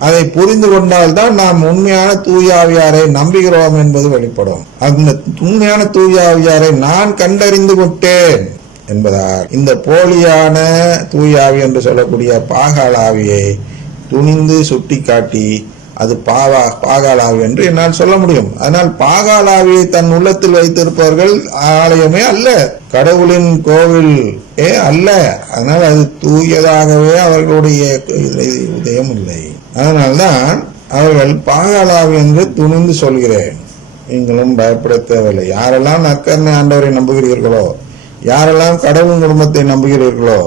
அதை புரிந்து கொண்டால்தான் நாம் உண்மையான தூயாவியாரை நம்புகிறோம் என்பது வெளிப்படும். அந்த உண்மையான தூயாவியாரை நான் கண்டறிந்து விட்டேன் என்பதால் இந்த போலியான தூயாவி என்று சொல்லக்கூடிய பாகாளாவியை துணிந்து சுட்டி காட்டி அது பாவா பாகாலாவி என்று என்னால் சொல்ல முடியும். அதனால் பாகாலாவியை தன் உள்ளத்தில் வைத்திருப்பவர்கள் ஆலயமே அல்ல கடவுளின் கோவில் ஏ அல்ல. அதனால் அது தூயதாகவே அவர்களுடைய உதயம் இல்லை அதனால்தான் அவர்கள் பாகாலாவி என்று துணிந்து சொல்கிறேன். நீங்களும் பயப்பட தேவையில்லை. யாரெல்லாம் நற்கரணை ஆண்டவரை நம்புகிறீர்களோ யாரெல்லாம் கடவுள் குடும்பத்தை நம்புகிறீர்களோ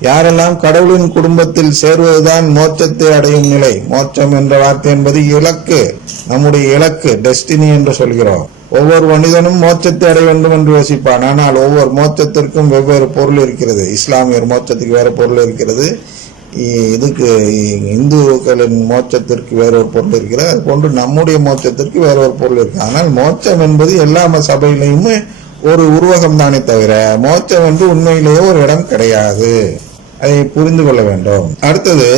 யாரெல்லாம் கடவுளின் குடும்பத்தில் சேர்வதுதான் மோட்சத்தை அடையும் நிலை மோட்சம் என்ற வார்த்தை என்பது இலக்கு நம்முடைய இலக்கு டெஸ்டினி என்று சொல்கிறோம். ஒவ்வொரு மனிதனும் மோட்சத்தை அடைய வேண்டும் என்று யோசிப்பான். ஆனால் ஒவ்வொரு மோட்சத்திற்கும் வெவ்வேறு பொருள் இருக்கிறது. இஸ்லாமியர் மோட்சத்துக்கு வேறு பொருள் இருக்கிறது. இதுக்கு இந்துக்களின் மோட்சத்திற்கு வேறொரு பொருள் இருக்கிறது. அது போன்று நம்முடைய மோட்சத்திற்கு வேறொரு பொருள் இருக்கு. ஆனால் மோட்சம் என்பது எல்லா சபையிலையுமே ஒரு உருவகம் தானே தவிர மோட்சம் என்று உண்மையிலேயே ஒரு இடம் கிடையாது. அதை புரிந்து கொள்ள வேண்டும். அடுத்தது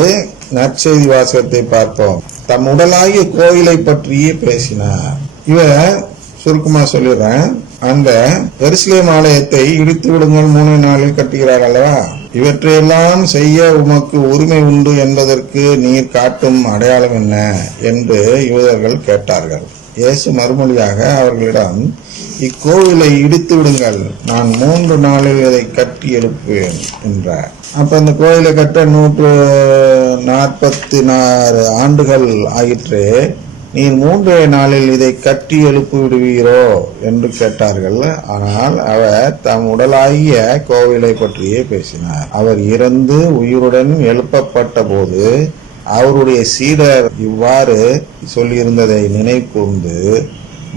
நற்செய்தி வாசகத்தை பார்ப்போம். தம் உடலாகிய கோயிலை பற்றியே பேசினார். இவர் சுருக்கமா சொல்லிடுறேன். அந்த எருசலேம் ஆலயத்தை இடித்து விடுங்கள் மூணு நாளில் கட்டுகிறார் அல்லவா? இவற்றையெல்லாம் செய்ய உமக்கு உரிமை உண்டு என்பதற்கு நீர் காட்டும் அடையாளம் என்ன என்று யூதர்கள் கேட்டார்கள். இயேசு மறுமொழியாக அவர்களிடம் இக்கோவிலை இடித்து விடுங்கள். நான் மூன்று நாளில் இதை கட்டி எழுப்புவேன் என்றார். அப்ப இந்த கோயிலை கட்ட நூற்று நாற்பத்தி நாறு ஆண்டுகள் ஆயிற்று நீர் மூன்றே நாளில் இதை கட்டி எழுப்பி விடுவீரோ என்று கேட்டார்கள். ஆனால் அவர் தம் உடலாகிய கோவிலை பற்றியே பேசினார். அவர் இறந்து உயிருடன் எழுப்பப்பட்ட போது அவருடைய சீடர் இவ்வாறு சொல்லியிருந்ததை நினைக்கூர்ந்து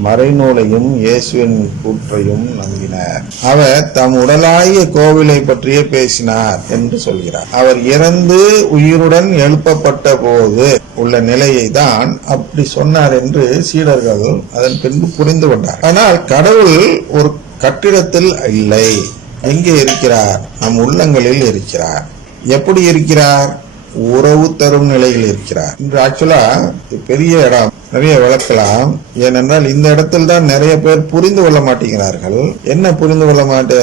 மறைநூலையும் இயேசுவின் கூற்றையும் நம்பினார். அவர் தம் உடலாகிய கோவிலை பற்றியே பேசினார் என்று சொல்கிறார். அவர் இறந்து உயிருடன் எழுப்பப்பட்ட போது உள்ள நிலையை தான் அப்படி சொன்னார் என்று சீடர்கள் அதன் பின்பு புரிந்து கொண்டார். ஆனால் கடவுள் ஒரு கட்டிடத்தில் இல்லை. எங்கே இருக்கிறார்? நம் உள்ளங்களில் இருக்கிறார். எப்படி இருக்கிறார்? உறவு தரும் நிலையில் இருக்கிறார். இன்று ஆக்சுவலா பெரிய இடம். நிறைய வளர்க்கலாம் ஏனென்றால் இந்த இடத்தில் தான் நிறைய பேர் புரிந்து கொள்ள மாட்டேங்கிறார்கள். என்ன புரிந்து கொள்ள மாட்ட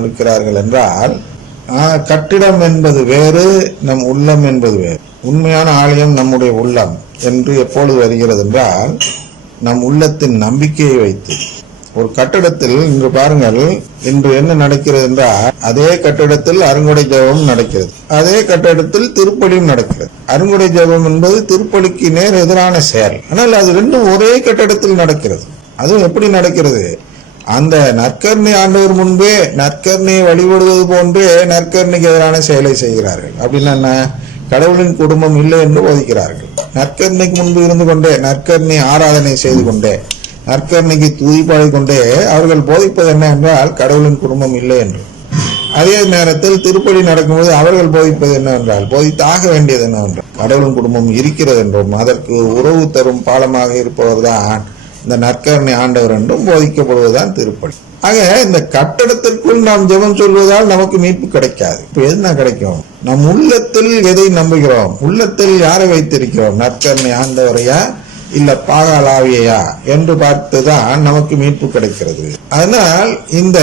இருக்கிறார்கள் என்றால் கட்டிடம் என்பது வேறு நம் உள்ளம் என்பது வேறு. உண்மையான ஆலயம் நம்முடைய உள்ளம் என்று எப்பொழுது வருகிறது என்றால் நம் உள்ளத்தின் நம்பிக்கையை வைத்து. ஒரு கட்டடத்தில் இன்று பாருங்கள் இன்று என்ன நடக்கிறது என்றால் அதே கட்டிடத்தில் அருங்கொடை ஜெபம் நடக்கிறது. அதே கட்டடத்தில் திருப்பலியும் நடக்கிறது. அருங்கொடை ஜெபம் என்பது திருப்பலிக்கு நேர் எதிரான செயல். ஆனால் அது ரெண்டும் ஒரே கட்டடத்தில் நடக்கிறது. அதுவும் எப்படி நடக்கிறது? அந்த நற்கர்ணி ஆண்டவர் முன்பே நற்கர்ணியை வழிபடுவது போன்றே நற்கர்ணிக்கு எதிரான செயலை செய்கிறார்கள். அப்படின்னா என்ன? கடவுளின் குடும்பம் இல்லை என்று போதிக்கிறார்கள். நற்கர்ணிக்கு முன்பு இருந்து கொண்டே நற்கர்ணி ஆராதனை செய்து கொண்டே. நற்கருணைக்கு துதிப்பாடி கொண்டே அவர்கள் போதிப்பது என்ன என்றால் கடவுளின் குடும்பம் இல்லை என்று. அதே நேரத்தில் திருப்பலி நடக்கும்போது அவர்கள் போதிப்பது என்னவென்றால் போதித்தாக வேண்டியது என்னவென்றால் கடவுளின் குடும்பம் இருக்கிறது என்றும் அதற்கு உறவு தரும் பாலமாக இருப்பவர்தான் இந்த நற்கரணை ஆண்டவர் என்றும் போதிக்கப்படுவதுதான் திருப்பலி. ஆக இந்த கட்டடத்திற்குள் நாம் ஜெபம் சொல்வதால் நமக்கு மீட்பு கிடைக்காது. இப்ப எதுனா கிடைக்கும்? நம் உள்ளத்தில் எதை நம்புகிறோம்? உள்ளத்தில் யாரை வைத்திருக்கிறோம்? நற்கரணை ஆண்டவரையா? இல்ல பாகாலாவியா என்று பார்த்துதான் நமக்கு மீட்பு கிடைக்கிறது. அதனால் இந்த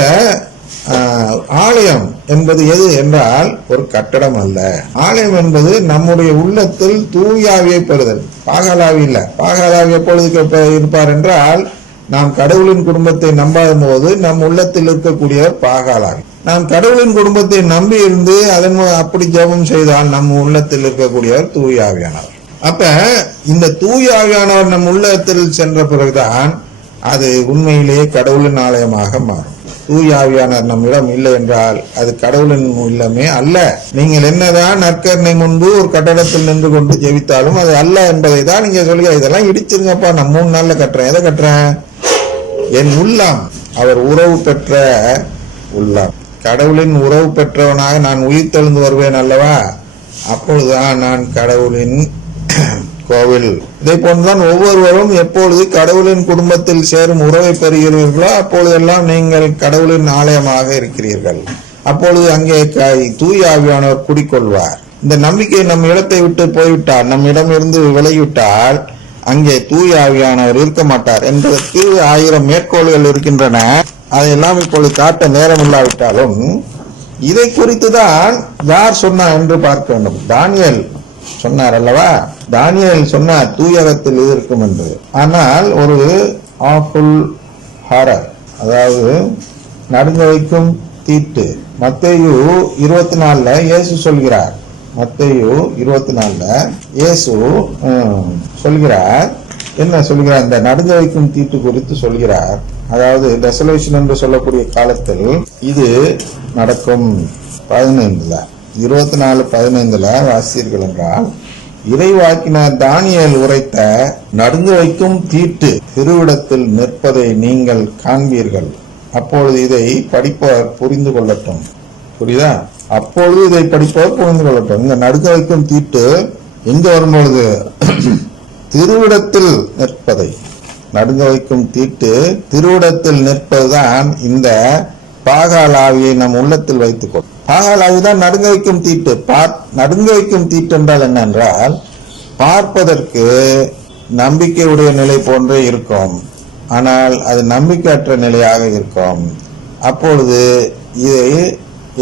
ஆலயம் என்பது எது என்றால் ஒரு கட்டடம் அல்ல. ஆலயம் என்பது நம்முடைய உள்ளத்தில் தூயாவியை பெறுதல். பாகாலாவி இல்ல. பாகாலாவி எப்பொழுது இருப்பார் என்றால் நாம் கடவுளின் குடும்பத்தை நம்பாத போது நம் உள்ளத்தில் இருக்கக்கூடியவர் பாகாலாவி. நாம் கடவுளின் குடும்பத்தை நம்பி இருந்து அதன் அப்படி ஜெபம் செய்தால் நம் உள்ளத்தில் இருக்கக்கூடியவர் தூயாவியானவர் அப்ப இந்த தூயாவியானவர் நம் உள்ளத்தில் சென்ற பிறகுதான் அது உண்மையிலேயே கடவுளின் ஆலயமாக மாறும். தூயாவியானவர் நம்மிடம் இல்லை என்றால் அது கடவுளின் இல்லமே அல்ல. நீங்கள் என்னதான் நற்கருணை முன்பு ஒரு கட்டடத்தில் நின்று கொண்டு ஜெபித்தாலும் அது அல்ல என்பதை தான் நீங்க சொல்லுங்க இதெல்லாம் இடிச்சிருங்கப்பா நான் மூணு நாள்ல கட்டுறேன். எதை கட்டுறேன்? என் உள்ளம். அவர் உறவு பெற்ற உள்ளம். கடவுளின் உறவு பெற்றவனாக நான் உயிர் தெழுந்து வருவேன் அல்லவா? அப்பொழுதுதான் நான் கடவுளின் கோவில். இதை போன்றுதான் ஒவ்வொருவரும் எப்பொழுது கடவுளின் குடும்பத்தில் சேரும் உறவை பெறுகிறீர்களோ அப்பொழுதெல்லாம் நீங்கள் கடவுளின் ஆலயமாக இருக்கிறீர்கள். அப்பொழுது அங்கே தூய் ஆவியானவர் குடிக்கொள்வார். இந்த நம்பிக்கை நம் இடத்தை விட்டு போய்விட்டால் நம் இடமிருந்து விலகிவிட்டால் அங்கே தூய் ஆவியானவர் இருக்க மாட்டார் என்பதற்கு ஆயிரம் மேற்கோள்கள் இருக்கின்றன. அதையெல்லாம் இப்பொழுது காட்ட நேரம் இல்லாவிட்டாலும் இதை குறித்து தான் யார் சொன்னார் என்று பார்க்க வேண்டும். தானியல் சொன்னார் அல்லவா தானியல் சொன்னார் தூயகத்தில் இருக்கும் என்று. ஆனால் ஒரு ஆஃபுல் ஹாரர் அதாவது நடுங்க வைக்கும் தீட்டு. மத்தையு இருபத்தி நாலுல இயேசு சொல்கிறார். மத்தையு இருபத்தி நாலுல இயேசு சொல்கிறார். என்ன சொல்கிறார்? இந்த நடுங்க வைக்கும் தீட்டு குறித்து சொல்கிறார். அதாவது டெசலேஷன் என்று சொல்லக்கூடிய காலத்தில் இது நடக்கும். பதினைந்துல. இருபத்தி நாலு பதினைந்துல வாசியர்கள் என்றால் இறைவாக்கினர் தானியல் உரைத்த நடுங்க வைக்கும் தீட்டு திருவிடத்தில் நிற்பதை நீங்கள் காண்பீர்கள். அப்பொழுது இதை படிப்பவர் புரிந்து கொள்ளட்டும். புரியுதா? அப்பொழுது இதை படிப்பவர் புரிந்து கொள்ளட்டும். இந்த நடுங்க வைக்கும் தீட்டு எங்க வரும்பொழுது திருவிடத்தில் நிற்பதை. நடுங்க வைக்கும் தீட்டு திருவிடத்தில் நிற்பதுதான் இந்த பாகாலாவியை நம் உள்ளத்தில் வைத்துக்கொள் ஆனால் அதுதான் நடுங்க வைக்கும் தீட்டு. பார் நடுங்க வைக்கும் தீட்டு என்றால் என்னென்றால் பார்ப்பதற்கு நம்பிக்கையுடைய நிலை போன்றே இருக்கும். ஆனால் அது நம்பிக்கையற்ற நிலையாக இருக்கும். அப்பொழுது இது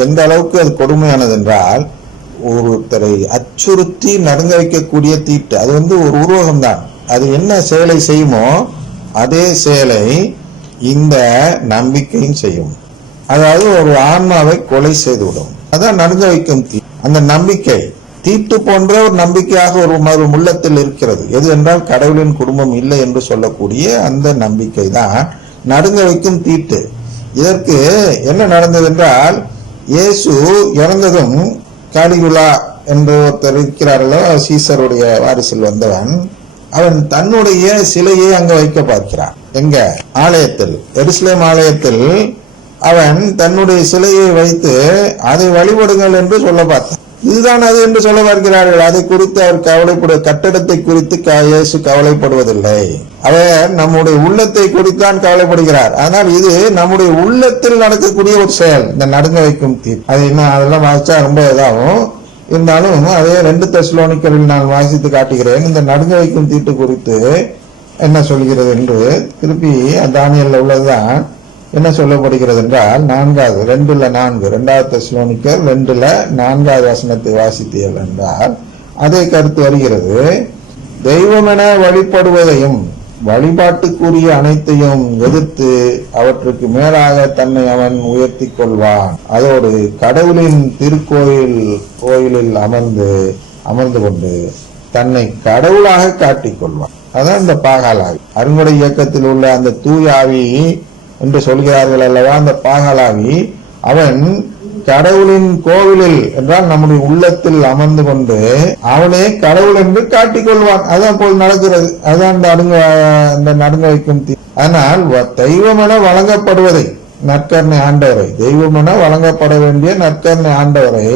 எந்த அளவுக்கு அது கொடுமையானது என்றால் ஒருத்தரை அச்சுறுத்தி நடுங்க வைக்கக்கூடிய தீட்டு. அது வந்து ஒரு உருவகம் தான் அது என்ன செயலை செய்யுமோ அதே செயலை இந்த நம்பிக்கையும் செய்யும். அதாவது ஒரு ஆன்மாவை கொலை செய்துவிடும். அதான் நடுங்க வைக்கும் தீ. அந்த நம்பிக்கை. தீட்டு போன்ற ஒரு நம்பிக்கையாக ஒரு மறு உள்ளத்தில் இருக்கிறது. எது என்றால் கடவுளின் குடும்பம் இல்லை என்று சொல்லக்கூடிய அந்த நம்பிக்கை தான் நடுங்க வைக்கும் தீட்டு. இதற்கு என்ன நடந்தது என்றால் இயேசு இறந்ததும் காலிகுலா என்று ஒருத்தர் இருக்கிறார்களோ சீசருடைய வாரிசில் வந்தவன் அவன் தன்னுடைய சிலையை அங்க வைக்க பார்க்கிறான். எங்க? ஆலயத்தில். எருசலேம் ஆலயத்தில் அவன் தன்னுடைய சிலையை வைத்து அதை வழிபடுங்கள் என்று சொல்ல பார்த்தான். இதுதான் அது என்று சொல்ல பார்க்கிறார்கள். அதை குறித்து அவர் கவலைப்படு கட்டடத்தை குறித்து க- இயேசு கவலைப்படுவதில்லை. அவர் நம்முடைய உள்ளத்தை குறித்தான் கவலைப்படுகிறார். ஆனால் இது நம்முடைய உள்ளத்தில் நடக்கக்கூடிய ஒரு செயல். இந்த நடுங்க வைக்கும் தீ அது என்ன அதெல்லாம் வாசிச்சா ரொம்ப இதாகும். இருந்தாலும் அதே ரெண்டு தஸ்லோனிக்கரில் நான் வாசித்து காட்டுகிறேன். இந்த நடுங்க வைக்கும் தீட்டு குறித்து என்ன சொல்கிறது என்று திருப்பி தானியல்ல உள்ளதுதான். என்ன சொல்லப்படுகிறது என்றால் நான்காவது ரெண்டுல நான்கு ரெண்டாவது தெசலோனிக்கர் ரெண்டுல நான்காவது வசனத்தை வாசித்தீர்கள் என்றால் அதே கருத்து வருகிறது. தெய்வமென வழிபடுவதையும் வழிபாட்டுக்குரிய அனைத்தையும் எதிர்த்து அவற்றுக்கு மேலாக தன்னை அவன் உயர்த்தி கொள்வான். அதோடு கடவுளின் திருக்கோயில் கோயிலில் அமர்ந்து அமர்ந்து கொண்டு தன்னை கடவுளாக காட்டிக் கொள்வான். அதான் இந்த பாகாலாவி அருங்குடை இயக்கத்தில் உள்ள அந்த தூயாவி என்று சொல்கிறார்கள் அல்லவா? அந்த பாகலாவி அவன் கடவுளின் கோவிலில் என்றால் நம்முடைய உள்ளத்தில் அமர்ந்து கொண்டு அவனே கடவுள் என்று காட்டிக் கொள்வான் அதான் போல் நடக்கிறது. அதான் அந்த அடுங்க இந்த நடுங்க வைக்கும் தீ. ஆனால் தெய்வமென வழங்கப்படுவதை நற்கர்ணை ஆண்டவரை தெய்வமென வழங்கப்பட வேண்டிய நற்கர்ணை ஆண்டவரை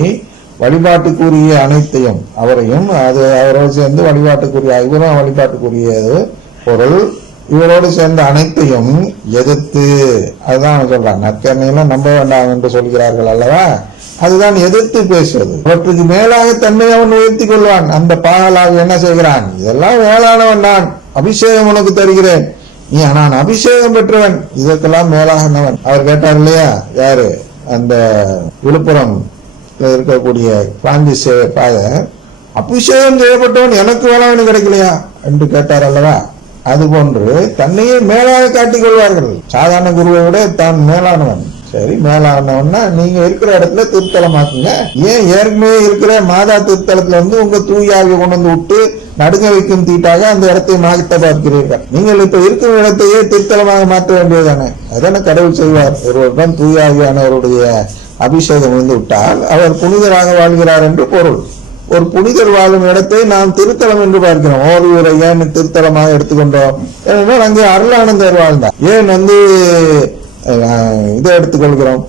வழிபாட்டுக்குரிய அனைத்தையும் அவரையும் அது அவரோடு சேர்ந்து வழிபாட்டுக்குரிய இவரும் வழிபாட்டுக்குரியது பொருள். இவரோடு சேர்ந்த அனைத்தையும் எதிர்த்து அதுதான் அவன் சொல்றான் நம்ப வேண்டாம் என்று சொல்கிறார்கள் அல்லவா? அதுதான் எதிர்த்து பேசுவது. அவற்றுக்கு மேலாக தன்னை அவன் உயர்த்தி கொள்வான். அந்த பாகலாக என்ன செய்கிறான்? இதெல்லாம் மேலானவன் நான். அபிஷேகம் உனக்கு தருகிறேன். நீ நான் அபிஷேகம் பெற்றவன். இதற்கெல்லாம் மேலானவன் அவர் கேட்டார் இல்லையா? யாரு? அந்த விழுப்புரம் இருக்கக்கூடிய காந்தி சேவை அபிஷேகம் செய்யப்பட்டவன் எனக்கு வேளாண் கிடைக்கலையா? என்று கேட்டார் அல்லவா? அதுபோன்று தன்னையே மேலாக காட்டிக் கொள்வார்கள். சாதாரண குருவை விட தான் மேலானவன். சரி மேலானவன்னா நீங்க இருக்கிற இடத்துல திருத்தலமாக்குங்க. ஏன் ஏற்கனவே இருக்கிற மாதா திருத்தலத்துல வந்து உங்க தூயாவை கொண்டு வந்து விட்டு நடுங்க வைக்கும் தீட்டாக அந்த இடத்தை மாற்ற பார்க்கிறீர்கள். நீங்கள் இப்ப இருக்கிற இடத்தையே திருத்தலமாக மாற்ற வேண்டியதானே அதான கடவுள் செய்வார். ஒருவரிடம் தூயாவியானவருடைய அபிஷேகம் வந்து விட்டால் அவர் புனிதராக வாழ்கிறார் என்று பொருள். ஒரு புனிதர் வாழும் இடத்தை நாம் திருத்தலம் என்று பார்க்கிறோம். ஓரியூரை ஏன் திருத்தலமாக எடுத்துக்கொண்டோம். ஏனென்றால் அங்கே அருளானந்தர் வாழ்ந்தார். ஏன் வந்து இதை எடுத்துக்கொள்கிறோம்?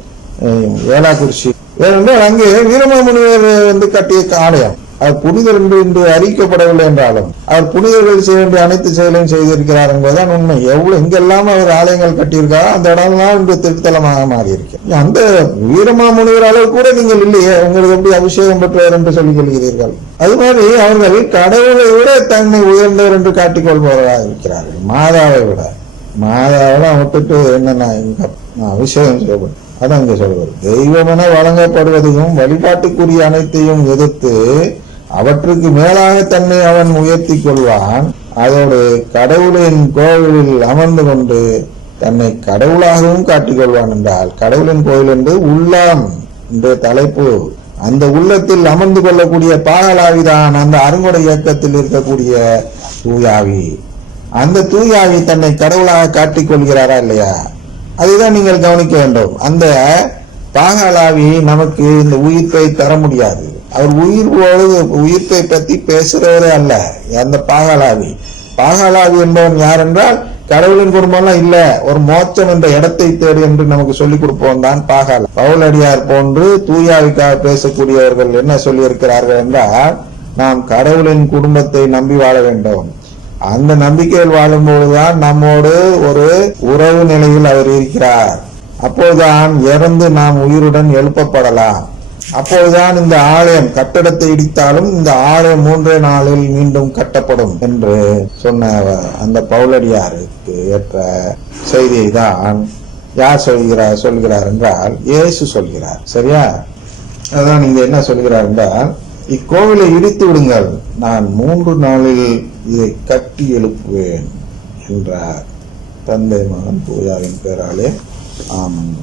அஹ், வேளாக்குறிச்சி ஏனென்றால் அங்கே வீரமாமுனிவர் வந்து கட்டிய ஆலயம். அவர் புனிதர் என்று இன்று அறிவிக்கப்படவில்லை என்றாலும் அவர் புனிதர்கள் செய்ய வேண்டிய அனைத்து செயலையும் செய்திருக்கிறார் என்பதுதான் உண்மை. எவ்வளவு எங்கெல்லாம் அவர் ஆலயங்கள் கட்டியிருக்காரோ அந்த இடம்லாம் இன்று திருத்தலமாக மாறி அந்த அந்த வீரமாமுனிவர் அளவு கூட நீங்கள் இல்லையே உங்களுக்கு எப்படி அபிஷேகம் பெற்றவர் என்று சொல்லிக் கொள்கிறீர்கள்? அது மாதிரி அவர்கள் கடவுளை விட தன்னை உயர்ந்தவர் என்று காட்டிக்கொள்பவர்களாக இருக்கிறார்கள். மாதாவை விட. மாதாவெல்லாம் விட்டுட்டு என்னன்னா இங்க நான் அபிஷேகம் செய்யப்படும்? அதான் இங்க சொல்வது. தெய்வமென வழங்கப்படுவதையும் வழிபாட்டுக்குரிய அனைத்தையும் எதிர்த்து அவற்றுக்கு மேலாக தன்னை அவன் உயர்த்தி கொள்வான். அதோடு கடவுளின் கோவிலில் அமர்ந்து கொண்டு தன்னை கடவுளாகவும் காட்டிக் கொள்வான் என்றால் கடவுளின் கோவில் என்று உள்ளம் என்ற தலைப்பு. அந்த உள்ளத்தில் அமர்ந்து கொள்ளக்கூடிய பாகலாவிதான் அந்த அருங்கொடை இயக்கத்தில் இருக்கக்கூடிய தூயாவி. அந்த தூயாவி தன்னை கடவுளாக காட்டிக் கொள்கிறாரா இல்லையா? அதுதான் நீங்கள் கவனிக்க வேண்டும். அந்த பாகலாவி நமக்கு இந்த உயிர்ப்பை தர முடியாது. அவர் உயிர் பொழுது உயிர்ப்பை பற்றி பேசுகிறவரே அல்ல. அந்த பாகலாவி. பாகாலாவி என்பவன் யார் என்றால் கடவுளின் குடும்பம்லாம் இல்ல. ஒரு மோட்சம் என்ற இடத்தை தேடு என்று நமக்கு சொல்லிக் கொடுப்பவன் தான் பாகால. பவுலடியார் போன்று தூயாவிக்காக பேசக்கூடியவர்கள் என்ன சொல்லியிருக்கிறார்கள் என்றால் நாம் கடவுளின் குடும்பத்தை நம்பி வாழ வேண்டும். அந்த நம்பிக்கையில் வாழும்போதுதான் நம்மோடு ஒரு உறவு நிலையில் அவர் இருக்கிறார். அப்போதுதான் இறந்து நாம் உயிருடன் எழுப்பப்படலாம். அப்போதுதான் இந்த ஆலயம் கட்டடத்தை இடித்தாலும் இந்த ஆலயம் மூன்றே நாளில் மீண்டும் கட்டப்படும் என்று சொன்ன அந்த பவுலடியாருக்கு ஏற்ற செய்தியை தான் யார் சொல்கிறார் சொல்கிறார் என்றால் இயேசு சொல்கிறார். சரியா? அதான் நீங்க என்ன சொல்கிறார் என்றால் இக்கோவிலை இடித்து விடுங்கள் நான் மூன்று நாளில் இதை கட்டி எழுப்புவேன் என்றார். தந்தை மகன் பூஜாவின் பேராலே ஆமன்.